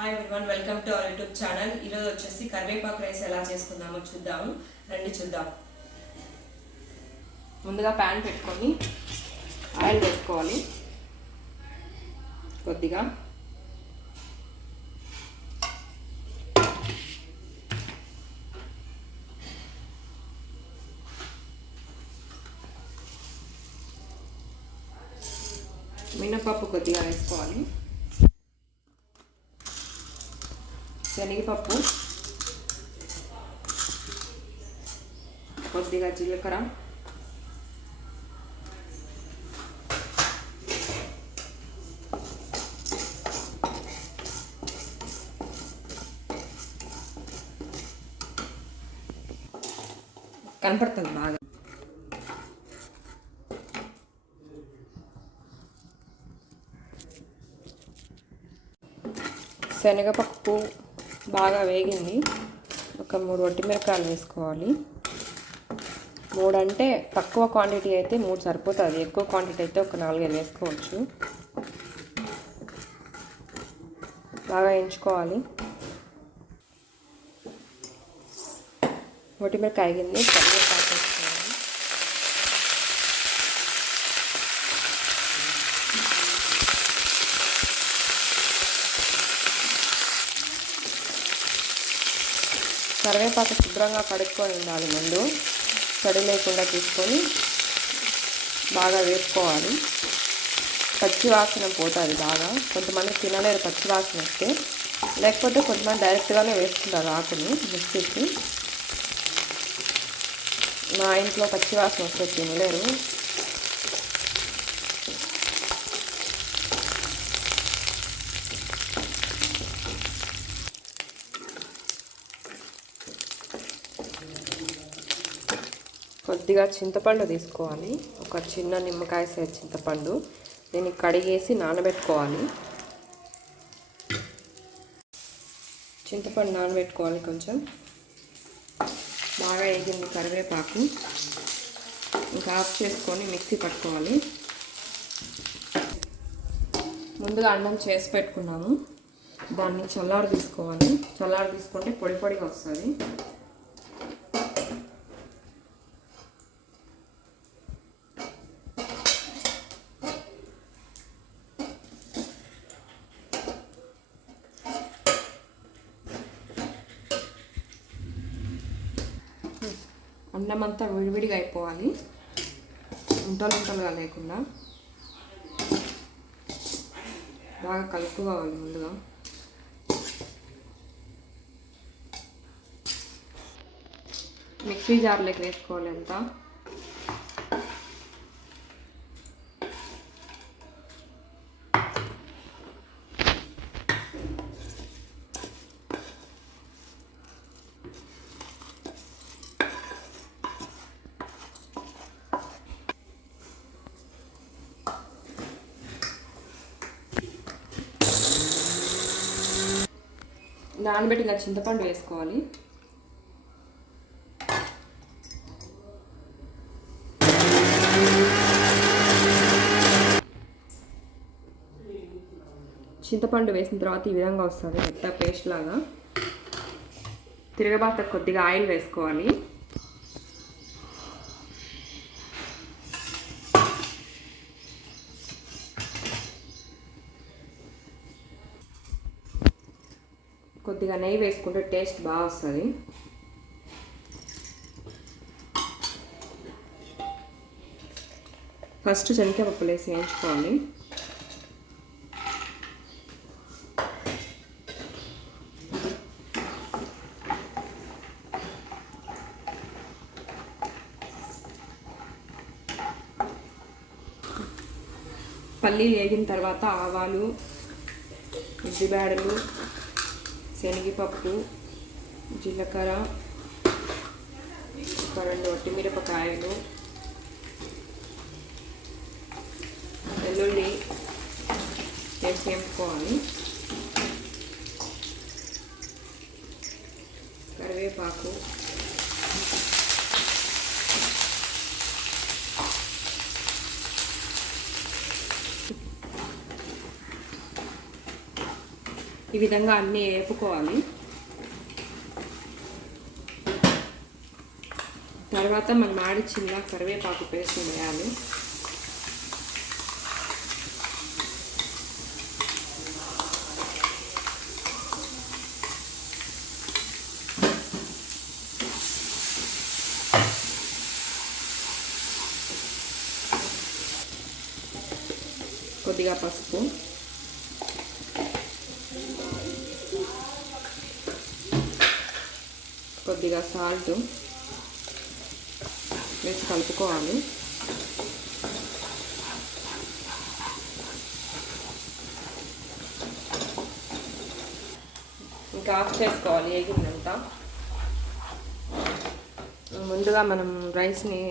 Hi everyone, welcome to our YouTube channel. ఈరోజు వచ్చేసి కరివేపాకు రైస్ ఎలా చేసుకుందామో చూద్దాము. రండి చూద్దాం. ముందుగా ప్యాన్ పెట్టుకొని ఆయిల్ వేసుకోవాలి. కొద్దిగా మినపప్పు కొద్దిగా వేసుకోవాలి. శనగపప్పు, కొద్దిగా జీలకర్ర, కనపడుతుంది బాగా. శనగపప్పు బాగా వేగింది. ఒక 3 వట్టిమిరపకాయలు వేసుకోవాలి. 3 అంటే తక్కువ క్వాంటిటీ అయితే 3 సరిపోతుంది. ఎక్కువ క్వాంటిటీ అయితే ఒక 4-5 వేసుకోవచ్చు. బాగా వేయించుకోవాలి. వట్టిమిరపకాయ వేగింది. కరివేపాకు వేసుకోవాలి. కరివేపాకు శుభ్రంగా కడుక్కొని ఉండాలి. ముందు తడి లేకుండా తీసుకొని బాగా వేసుకోవాలి. పచ్చి వాసన పోతుంది బాగా. కొంతమంది తినలేరు పచ్చి వాసన వస్తే, లేకపోతే కొంతమంది డైరెక్ట్గానే వేసుకుంటారు ఆకుని మిక్సీకి. మా ఇంట్లో పచ్చి వాసన వస్తే తినలేరు. కొద్దిగా చింతపండు తీసుకోవాలి. ఒక చిన్న నిమ్మకాయ సైజ్ చింతపండు. దీన్ని కడిగేసి నానబెట్టుకోవాలి. చింతపండు నానబెట్టుకోవాలి. కొంచెం బాగా వేగింది కరివేపాకు. ఇంకా ఆఫ్ చేసుకొని మిక్సీ పట్టుకోవాలి. ముందుగా అన్నం చేసి పెట్టుకున్నాము. దాన్ని చల్లారు తీసుకోవాలి. చల్లారు తీసుకుంటే పొడి పొడిగా వస్తుంది. అన్నం అంతా విడివిడిగా అయిపోవాలి, ఉంటలుగా లేకుండా. బాగా కలుపుకోవాలి. ముందుగా మిక్సీ జార్లోకి వేసుకోవాలి. అంతా నానబెట్టిన చింతపండు వేసుకోవాలి. చింతపండు వేసిన తర్వాత ఈ విధంగా వస్తుంది, మెత్త పేస్ట్ లాగా. తిరగబాత కొద్దిగా ఆయిల్ వేసుకోవాలి. కొద్దిగా నెయ్యి వేసుకుంటే టేస్ట్ బాగా వస్తుంది. ఫస్ట్ శనగపప్పులు వేసి వేయించుకోవాలి. పల్లీలు వేగిన తర్వాత ఆవాలు, ఉద్దిబేడలు, శనగపప్పు, జీలకర్ర, ఒక 2 వట్టిమిరపకాయలు, వెల్లుల్లి వేసి వేపుకోవాలి. కరివేపాకు, ఈ విధంగా అన్నీ వేపుకోవాలి. తర్వాత మనం ఆడిచ్చిన కరివేపాకు పేస్ట్ వేయాలి. కొద్దిగా పసుపు, కొద్దిగా సాల్ట్ వేసి కలుపుకోవాలి. ఇంకా ఆఫ్ చేసుకోవాలి ఏగిందంతా. ముందుగా మనం రైస్ని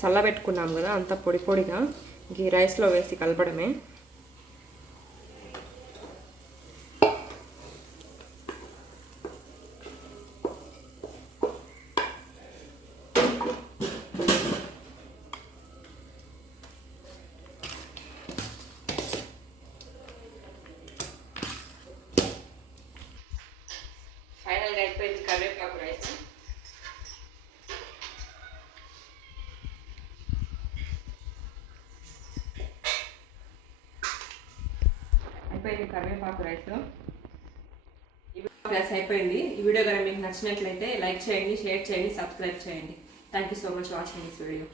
చల్లబెట్టుకున్నాం కదా, అంతా పొడి పొడిగా ఈ రైస్లో వేసి కలపడమే. ఫైనల్గా అయిపోయింది కరివేపాకు రైస్. అయిపోయింది కరివేపాకు రైస్. రైస్ అయిపోయింది. ఈ వీడియో కనుక మీకు నచ్చినట్లయితే లైక్ చేయండి, షేర్ చేయండి, సబ్స్క్రైబ్ చేయండి. Thank you so much watching this video.